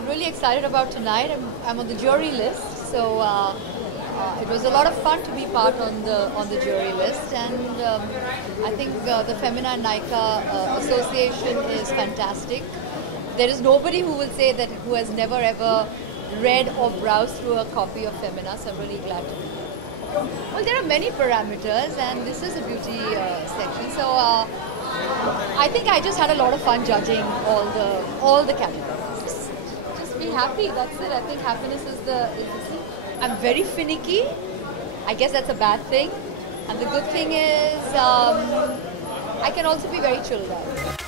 I'm really excited about tonight. I'm on the jury list, so it was a lot of fun to be part on the jury list, and I think the Femina and Nykaa association is fantastic. There is nobody who will say that who has never ever read or browsed through a copy of Femina, so I'm really glad to be here. Well, there are many parameters, and this is a beauty section, so I think I just had a lot of fun judging all the categories. Just be happy. That's it. I think happiness is the key. I'm very finicky. I guess that's a bad thing. And the good thing is I can also be very chilled out.